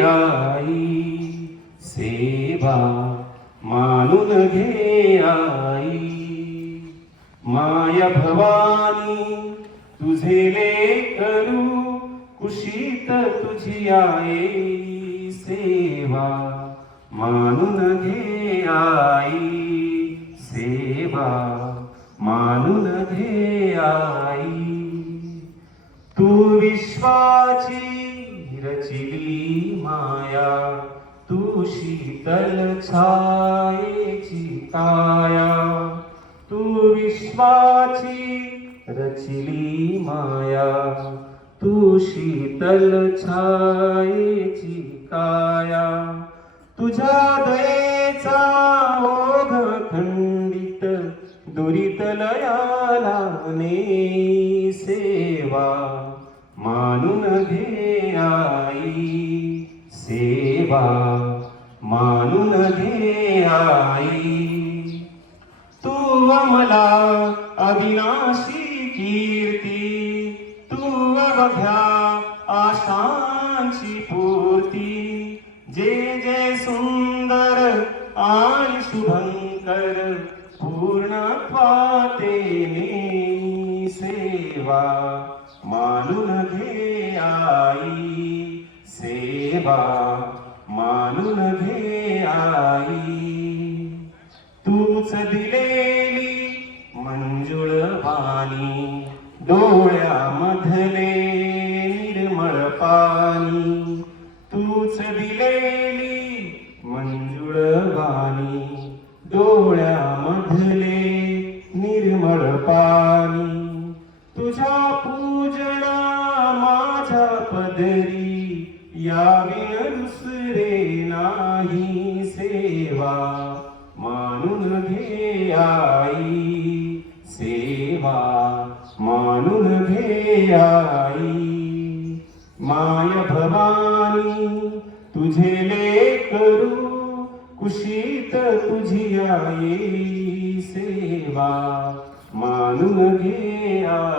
आई सेवा मानून घे आई, माया भवानी तुझे लेकरू, कुशीत तुझी आई सेवा मानून घे आई, सेवा मानून घे आई. तू विश्वाची रचिली माया, तू शीतल छायेची काया. तू विश्वाची रचिली माया, तू शीतल छायेची काया. तुझ्या दयेचा ओघ खंडित दुरित लयाला ने, सेवा मानून घे आई, सेवा मानून घे आई. तू अमला अविनाशी कीर्ती, तू अवघ्या आशांची पूर्ती. जे जे सुंदर आणि शुभंकर पूर्णत्वाते ने, सेवा मानून घे आई, सेवा मानून घे आई. तूच दिलेली मंजुळ वाणी, डोळ्यामधले निर्मळ पाणी. तूच दिलेली मंजुळ वाणी, डोळ्यामधले निर्मळ पाणी. तुझ्या पूजना माझ्या पदरी, याविन दुसरे नाही, सेवा मानून घे आई, सेवा मानून घे आई. माय भवानी तुझे लेकरू, कुशीत तुझी आई सेवा मानून घे आई.